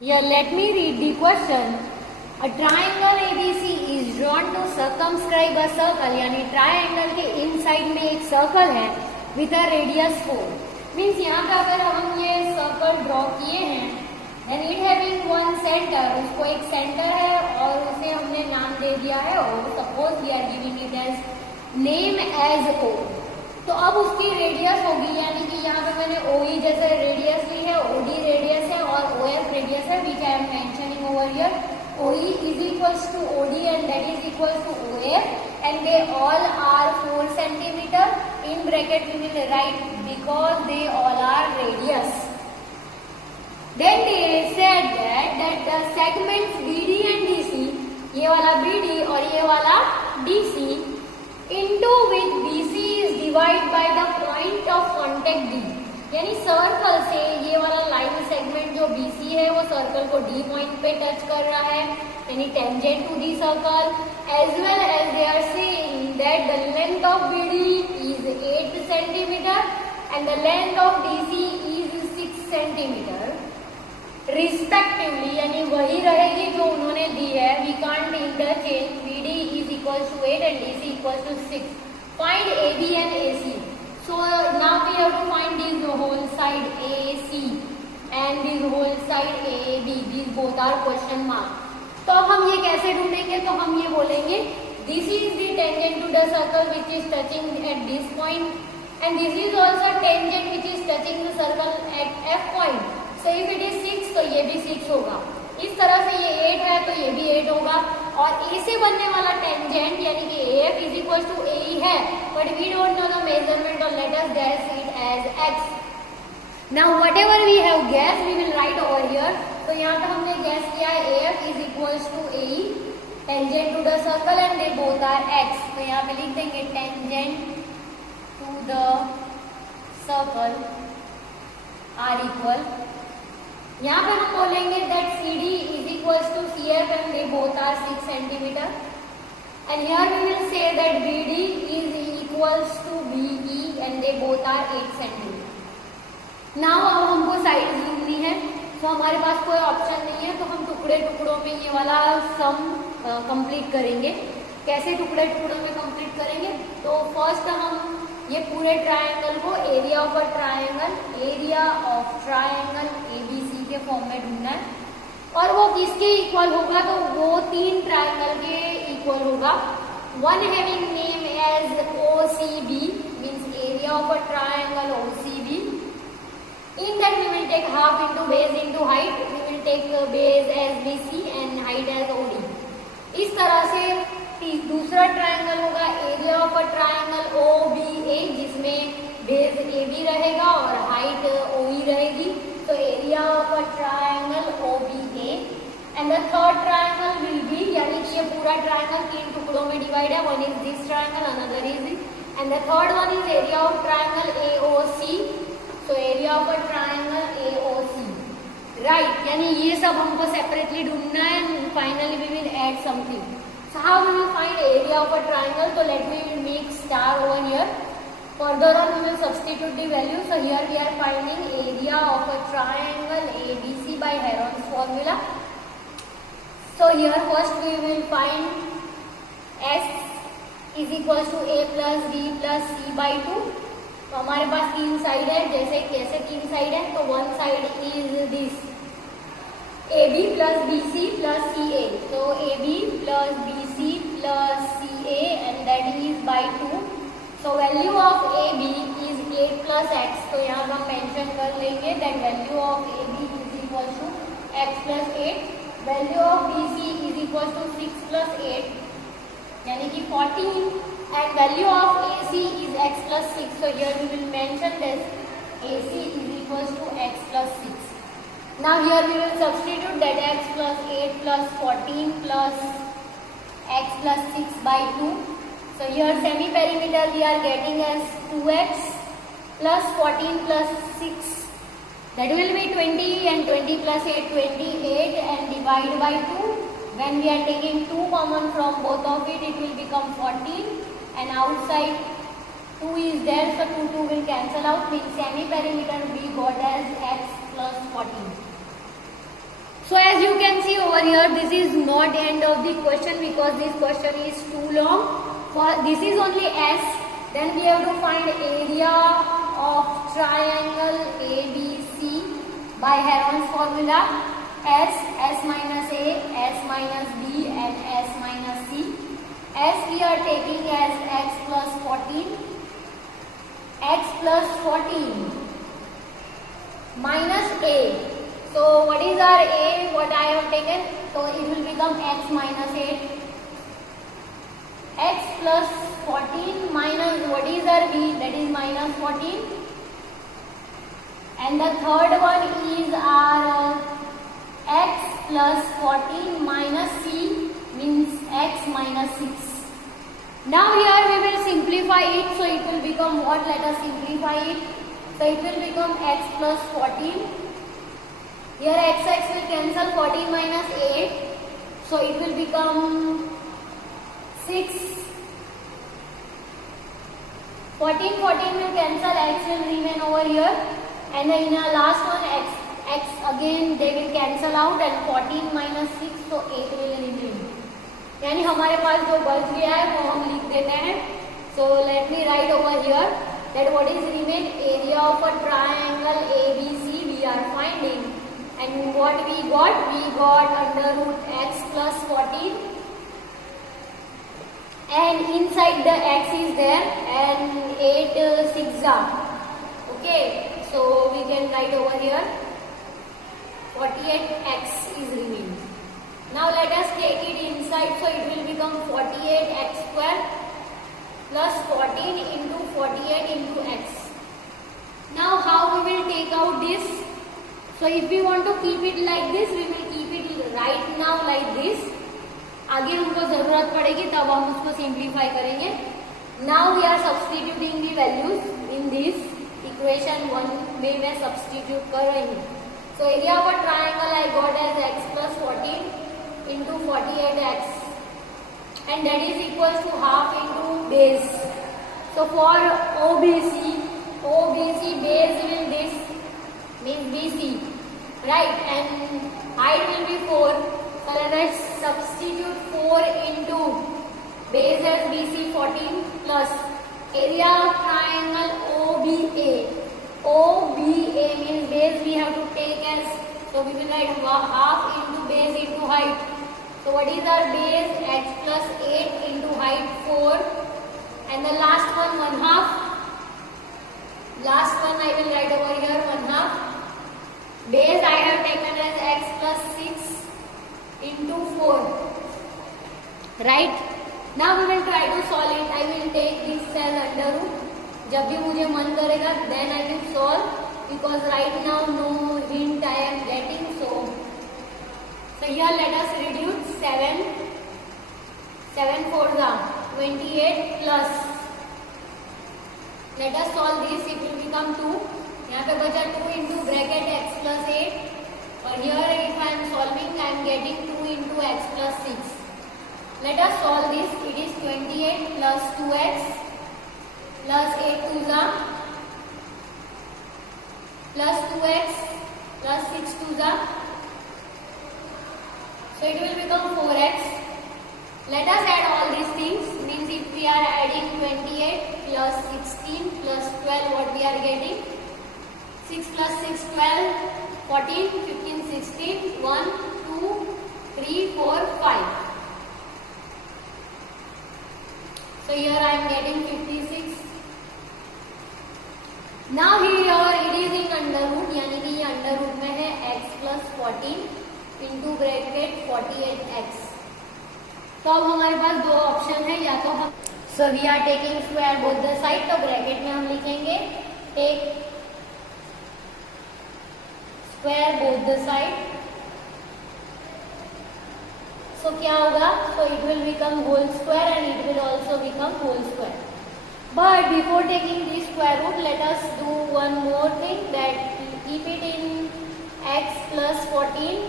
Here, let me read the question. A triangle ABC is drawn to circumscribe a circle, यानी triangle के inside में एक circle है with a radius 4. Means यहाँ पे अगर हम ये सर्कल ड्रॉ किए हैं, then it having one centre, उसको एक सेंटर है और उसे हमने नाम दे दिया है और suppose we are giving it as name as O. तो अब उसकी रेडियस होगी, यानी कि यहाँ पे मैंने OE जैसे रेडियस ली है, OD रेडियस है और OF रेडियस है, which I am mentioning over here. OE is equals to OD and that is equals to OF and they all are 4 centimeter. In bracket we will write because they all are radius. Then they said that the segments BD and DC, ये वाला BD और ये वाला DC, into which BC is divided by the point of contact D. यानी circle से ये वाला line segment जो BC है वो सर्कल को D पॉइंट पे टच कर रहा है, यानी tangent to the circle. As well as they are saying that the length of BD is 8 centimetre and the length of DC is 6 centimetre respectively, यानी वही रहेगी जो उन्होंने दी है. We can't interchange. BD is equals to 8 and DC equals to 6. Find AB and AC. So now we have to find this whole side AC and this whole side AB. These both are question mark. तो हम ये कैसे ढूंढेंगे? तो हम ये बोलेंगे this is the tangent to the circle which is touching at this point and this is also tangent which is touching the circle at F point. So if it is 6 तो ये भी 6 होगा. इस तरह से ये 8 है तो ये भी 8 होगा. और A से बनने वाला टेंजेंट यानी कि AF is equal to AE है, but we don't know the measurement और let us guess it as X. Now whatever we have guess we will write over here. तो यहाँ पे हमने गेस किया है AF is equal to AE tangent to the circle and they both are X. तो यहाँ पे लिख देंगे tangent to the circle are equal. यहाँ पे हम बोलेंगे that CD is equals to CF and they both are 6 centimeter. And here we will say that BD is equals to BE and they both are 8 centimeter. Now अब हमको side ढूंढनी है, तो हमारे पास कोई ऑप्शन नहीं है, तो हम टुकड़े टुकड़ों में ये वाला सम कंप्लीट करेंगे. कैसे टुकड़े टुकड़ों में कंप्लीट करेंगे? तो फर्स्ट हम ये पूरे ट्रायंगल को एरिया ऑफ ट्रायंगल ABC के फॉर्म में ढूंढना है और वो किसके इक्वल होगा? तो वो 3 ट्रायंगल के इक्वल होगा. One having name as OCB means area of a triangle OCB. In that we will take half into base into height. We will take base as BC and height as OD. इस तरह से दूसरा triangle होगा area of a triangle OBA जिसमें base AB रहेगा और height OE रहेगी. तो area of a triangle OBA and the third triangle will be, यानी कि ये पूरा ट्रायंगल 3 टुकड़ों में डिवाइड है. One is this triangle, another is this and the third one is area of triangle AOC. So area of a triangle AOC, right. यानी ये सब हमको सेपरेटली ढूंढना है. Finally we will add something. So how we will find area of a triangle? So let me make star over here. Further on we will substitute the value. So here we are finding area of a triangle ABC by Heron's formula. So here first we will find S is equals to A plus B plus C by 2. तो हमारे पास 3 side है. जैसे कैसे 3 side है? तो one side is this AB plus BC plus CA. So AB plus BC plus CA and that is by 2. So value of AB is 8 plus X. तो यहाँ हम मेंशन कर लेंगे that value of AB is equal to X plus 8. Value of BC is equal to 6 plus 8 यानी कि 14 and value of AC is X plus 6. So here we will mention this AC is equal to X plus 6. Now here we will substitute that X plus 8 plus 14 plus X plus 6 by 2. So here semi perimeter we are getting as 2X plus 14 plus 6, that will be 20 and 20 plus 8 28 and divide by 2. When we are taking 2 common from both of it, it will become 14 and outside 2 is there, so 2 will cancel out. Means semi perimeter we got as X plus 14. So as you can see over here, this is not end of the question because this question is too long. For this is only S. Then we have to find area of triangle ABC by Heron's formula. S minus A, S minus B and S minus C. S we are taking as x plus 14. X plus 14 minus A. So what is our A? What I have taken? So it will become x minus 8. X plus 14 minus what is our B? That is minus 14. And the third one is our x plus 14 minus C means x minus 6. Now here we will simplify it. So it will become what? Let us simplify it. So it will become x plus 14. Here x will cancel 14 minus 8. So it will become 6. 14 will cancel, x will remain over here. And then in our last one x again they will cancel out and 14 minus 6 so 8 will remain. यानी हमारे पास जो बच गया है वो हम लिख देते हैं. So let me write over here that what is remain area of a triangle ABC we are finding. And what we got? We got under root x plus 14 and inside the x is there and 8 6 are. Okay, so we can write over here 48x is remaining. Now let us take it inside, so it will become 48x square plus 14 into 48 into x. Now how we will take out this? So if we want to keep it like this, we will keep it right now like this. आगे हमको जरूरत पड़ेगी तब हम उसको simplify करेंगे. Now we are substituting the values in this equation 1 में मैं substitute कर रही हूँ. So area of a triangle I got as x plus 14 into 48x and that is equals to half into base. So for OBC base will this means BC, right, and height will be 4. So let us substitute 4 into base as BC 14 plus area of triangle OBA. OBA means base we have to take as, so we will write half into base into height. So what is our base? X plus 8 into height 4 and the last one 1/2. Last one I will write over here 1/2. Base I have taken as x plus 6 into 4. Right? Now we will try to solve it. I will take this cell under root. जब भी मुझे मन करेगा then I will solve because right now no hint I am getting. So here let us reduce 7 4s are 28 plus. Let us solve this. It will become 2. यहाँ पे बचा 2 into bracket x plus 8 और here if I am solving I am getting 2 into x plus 6. Let us solve this. It is 28 plus 2x plus 8 2s are plus 2x plus 6 2s are. So it will become 4x. Let us add all these things. Means if we are adding 28 plus 16 plus 12 what we are getting? 6 plus 6 12 14 15 16 1 2 3 4 5. So here I am getting 56. Now here it is in under root यानी कि ये under root में है x plus 14 into bracket 48x. तो अब हमारे पास दो option है, या तो हम so we are taking square both the side, तो ब्रैकेट में हम लिखेंगे take square both the side. So क्या होगा? So it will become whole square and it will also become whole square. But before taking the square root, let us do one more thing, that keep it in x plus 14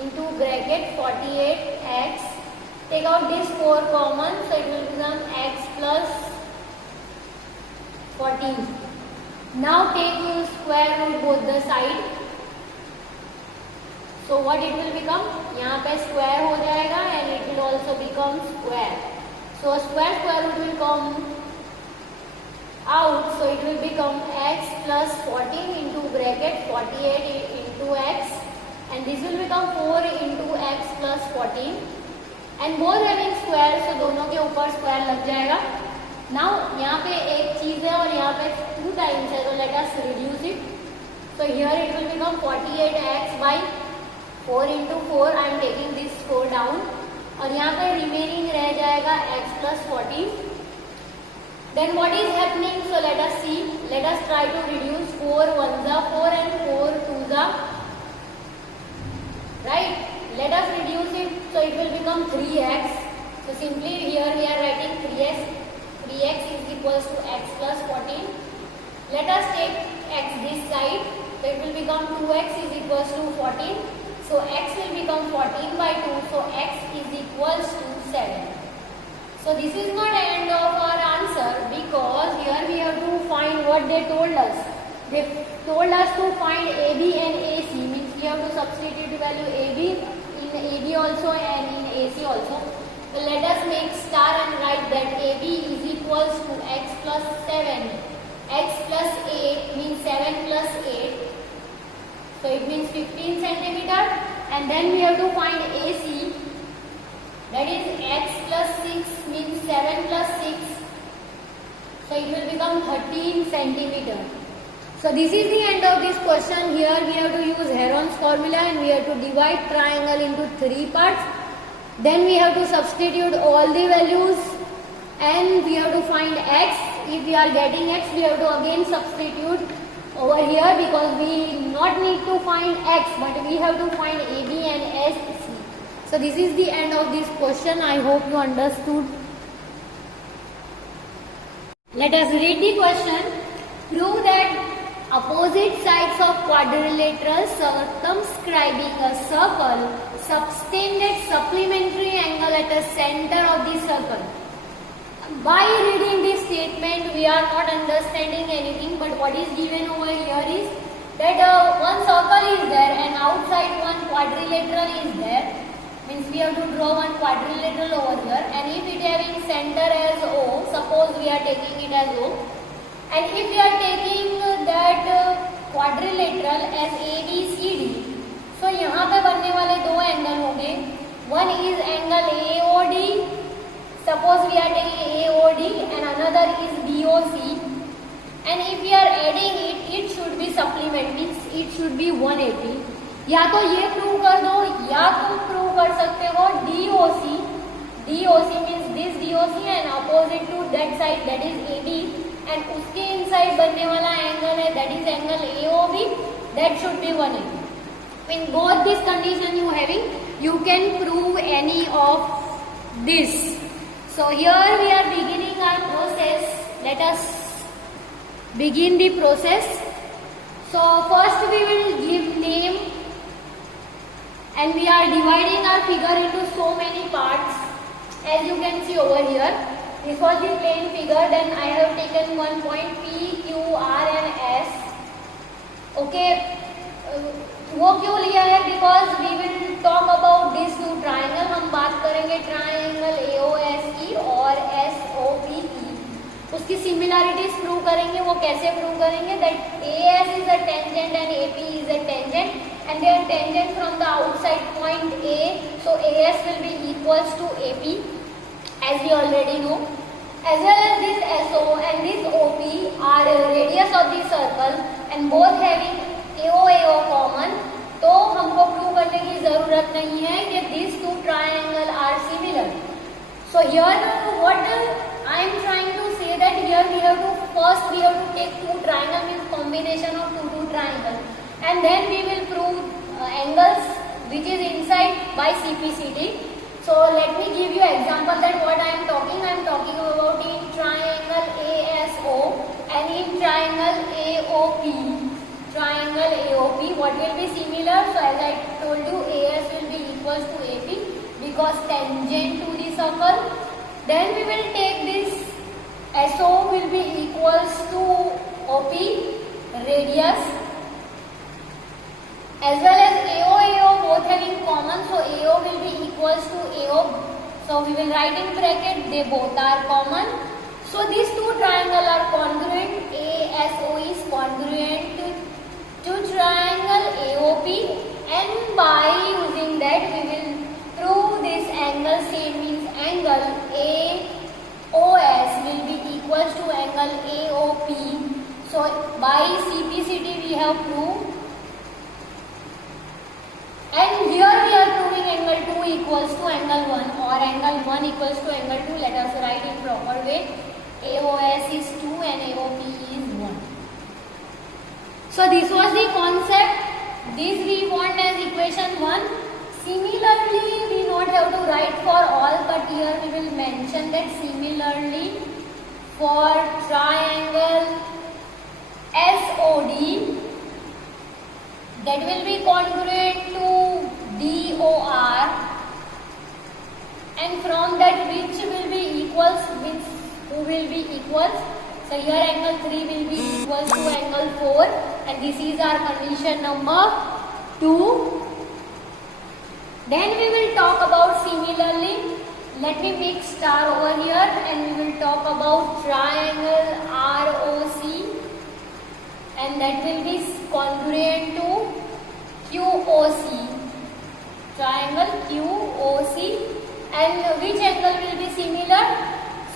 into bracket 48x. Take out this 4 common, so it will become x plus 14. Now take square root both the side. So what it will become? यहाँ पे square हो जाएगा and it will also become square. So square root will come out. So it will become x plus 14 into bracket 48 into x, and this will become 4 into x plus 14. And both having square, so दोनों के ऊपर square लग जाएगा. Now यहाँ पे एक चीज है और यहाँ पे 2 times है, तो let us reduce it. So here it will become 48x by 4 into 4. I am taking this 4 down. और यहाँ पे remaining रह जाएगा x plus 14. Then what is happening? So let us see. Let us try to reduce 4 1s are 4 and 4 2s are. Right? Let us reduce it. So it will become 3x. So simply here we are writing 3x. 3x is equals to x plus 14. Let us take x this side. So it will become 2x is equals to 14. So x will become 14 by 2. So x is equals to 7. So this is not the end of our answer, because here we have to find what they told us. They told us to find AB and AC, means we have to substitute the value AB in AB also and in AC also. So let us make star and write that AB is equals to x plus 7. X plus 8 means 7 plus 8. So it means 15 centimeter. And then we have to find AC. That is x plus 6 means 7 plus 6. So it will become 13 centimeter. So this is the end of this question. Here we have to use Heron's formula and we have to divide triangle into 3 parts. Then we have to substitute all the values and we have to find x. If we are getting x, we have to again substitute over here, because we not need to find x, but we have to find AB and AC. So this is the end of this question. I hope you understood. Let us read the question. Prove that opposite sides of quadrilateral circumscribing a circle subtend a supplementary angle at the center of the circle. By reading this statement, we are not understanding anything, but what is given over here is that one circle is there and outside one quadrilateral is there. Means we have to draw one quadrilateral over here, and if it having center as O, suppose we are taking it as O, and if we are taking that quadrilateral as ABCD, so यहाँ पे बनने वाले 2 angle होंगे. One is angle AOD. Suppose we are taking AOD and another is BOC, and if we are adding it, it should be supplement, means it should be 180. या तो ये prove कर दो या तुम प्रूव कर सकते हो DOC. DOC means this DOC and opposite to that side, that is AB, and उसके inside बनने वाला angle है, that is angle AOB, that should be 180. In both this condition you having, you can prove any of this. So here we are beginning our process. Let us begin the process. So first we will give name, and we are dividing our figure into so many parts. As you can see over here, this was the plane figure. Then I have taken one point P, Q, R and S. Okay, वो क्यों लिया है? Because we will talk about these 2 triangle. हम बात करेंगे triangle AOS की और SOP की. उसकी similarities prove करेंगे. वो कैसे prove करेंगे? That AS is a tangent and AP is a tangent, and they are tangent from the outside point A. So AS will be equals to AP, as we already know. As well as this SO and this OP are radius of the circle, and both having AO common. तो हमको prove करने की जरूरत नहीं है कि these 2 triangle are similar. So here what I am trying to say, that here we have to first we have to take 2 triangle, means combination of 2 triangle, and then we will prove angles which is inside by CPCD. So let me give you example that what I am talking about in triangle ASO and in triangle AOP. Triangle AOP, what will be similar? So as I told you, AS will be equals to AP because tangent to the circle. Then we will take this SO will be equals to OP, radius, as well as AO both we will write in bracket, they both are common. So these two triangles are congruent. ASO is congruent to triangle AOP, and by using that we will prove this angle same, means angle AOS will be equals to angle AOP. So by CPCT we have proved, and here we are proving angle 2 equals to angle 1 or angle 1 equals to angle 2. Let us write in proper way. AOS is 2 and AOP is 1. So this was the concept. This we want as equation 1. Similarly, we not have to write for all, but here we will mention that similarly for triangle SOD, that will be congruent to DOR, and from that which will be equals, which who will be equals. So here angle 3 will be equals to angle 4, and this is our condition number 2. Then we will talk about similarly. Let me make star over here, and we will talk about triangle ROC, and that will be congruent to QOC. Triangle QOC, and which angle will be similar?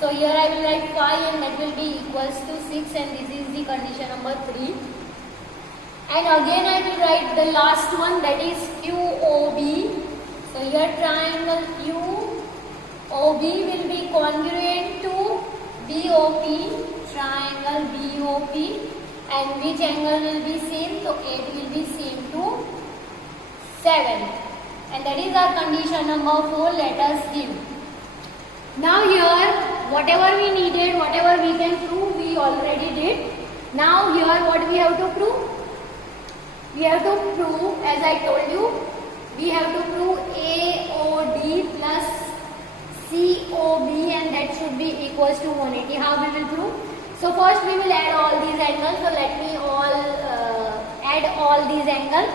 So here I will write 5 and that will be equals to 6, and this is the condition number 3. And again I will write the last one, that is QOB. So here triangle QOB will be congruent to BOP, triangle BOP, and which angle will be same? So 8 will be same to 7, and that is our condition number 4. Let us give. Now here whatever we needed, whatever we can prove, we already did. Now here what we have to prove? We have to prove, as I told you, we have to prove AOD plus COB, and that should be equals to 180. How we will prove? So first we will add all these angles. So let me add all these angles.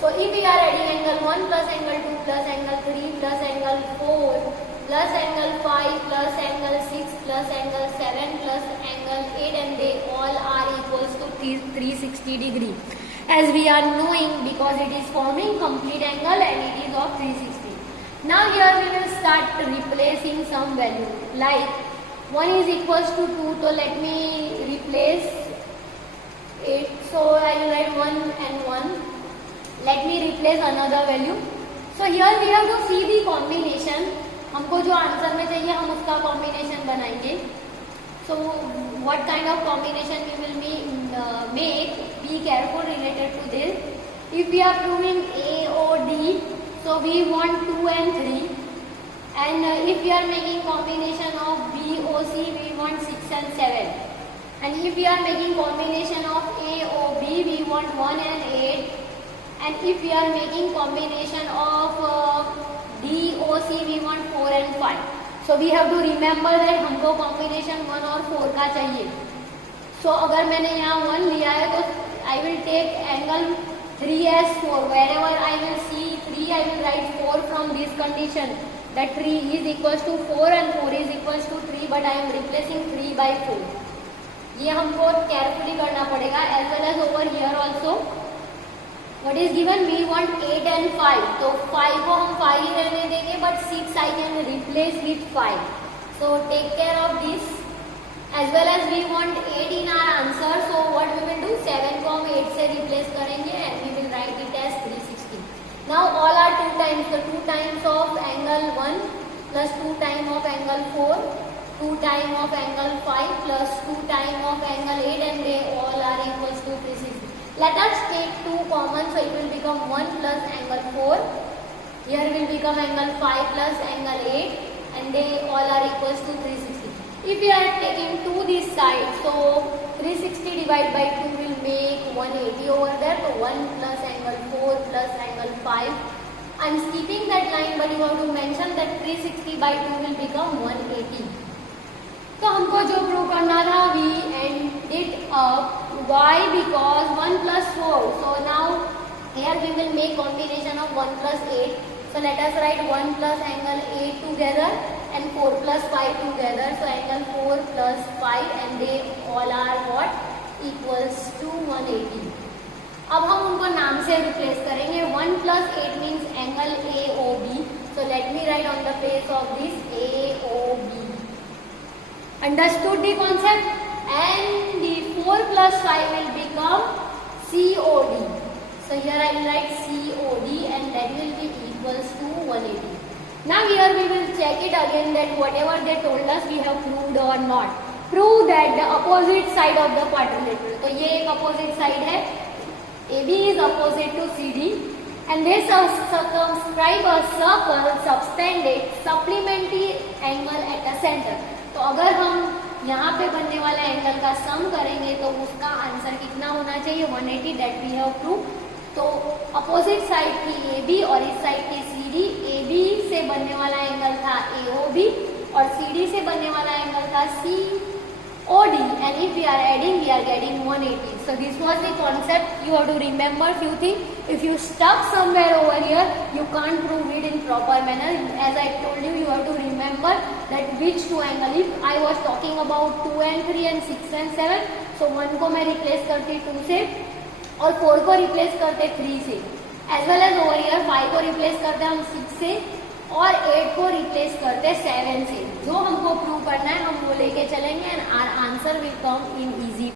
So if we are adding angle 1 plus angle 2 plus angle 3 plus angle 4 plus angle 5 plus angle 6 plus angle 7 plus angle 8, and they all are equals to 360 degree, as we are knowing, because it is forming complete angle and it is of 360. Now here we will start replacing some value, like 1 is equals to 2, so let me replace it. So I will write 1 and 1. Let me replace another value. So here we have to see the combination. हमको जो answer में चाहिए हम उसका combination बनाएंगे. So what kind of combination we will make? Be careful related to this. If we are proving AOD, so we want 2 and 3, and if we are making combination of BOC, we want 6 and 7, and if we are making combination of AOB, we want 1 and 8, and if we are making combination of DOC, we want 4 and 5. So we have to remember that हमको combination 1 और 4 का चाहिए. So अगर मैंने यहाँ 1 लिया है तो I will take angle 3 as 4. Wherever I will see 3, I will write 4 from this condition. That 3 is equals to 4 and 4 is equals to 3, but I am replacing 3 by 4. ये हमको carefully करना पड़ेगा. As well as over here also, what is given? We want 8 and 5. तो 5 को हम 5 ही रहने देंगे, but 6 I can replace with 5. So take care of this. As well as we want 8 in our answer. So what we will do? 7 को हम 8 से replace करेंगे, and we will write it as 360. Now all are 2 times. So 2 times of angle 1 plus 2 times of angle 4, 2 times of angle 5 plus 2 times of angle 8, and they all are equals to 360. Let us take 2 common, so it will become 1 plus angle 4. Here will become angle 5 plus angle 8, and they all are equals to 360. If we are taking 2 this side, so 360 divided by 2 will make 180 over there. So 1 plus angle 4 plus angle 5. I am skipping that line, but you have to mention that 360 by 2 will become 180. तो हमको जो prove करना था, we ended up. Why? Because 1 plus 4. So now here we will make combination of 1 plus 8. So let us write 1 plus angle 8 together, and 4 plus 5 together. So angle 4 plus 5 and they all are what? Equals to 180. अब हम उनको नाम से replace करेंगे. 1 plus 8 means angle AOB. So let me write on the place of this AOB. Understood the concept? And the 4 plus 5 will become COD. So here I will write COD and that will be equals to 180. Now here we will check it again that whatever they told us we have proved or not. Prove that the opposite side of the quadrilateral. तो ये एक opposite side है. AB is opposite to CD and they circumscribe a circle subtended supplementary angle at the center. तो अगर हम यहाँ पे बनने वाला एंगल का सम करेंगे तो उसका आंसर कितना होना चाहिए? 180. That we have prove. तो अपोजिट साइड की AB और इस साइड की CD. AB से बनने वाला एंगल था AOB और CD से बनने वाला एंगल था COD. And if we are adding, we are getting 180. So this was the concept. You have to remember few things. If you stuck somewhere over here, you can't prove it in proper manner. As I told you, you have to remember that which two angle. If I was talking about 2 and 3 and 6 and 7, so 1 को मैं replace करती 2 से और 4 को replace करते 3 से. As well as over here 5 को replace करते हम 6 से और 8 को रिप्लेस करते 7 से. जो हमको प्रूव करना है हम वो लेके चलेंगे and our answer will come in easy.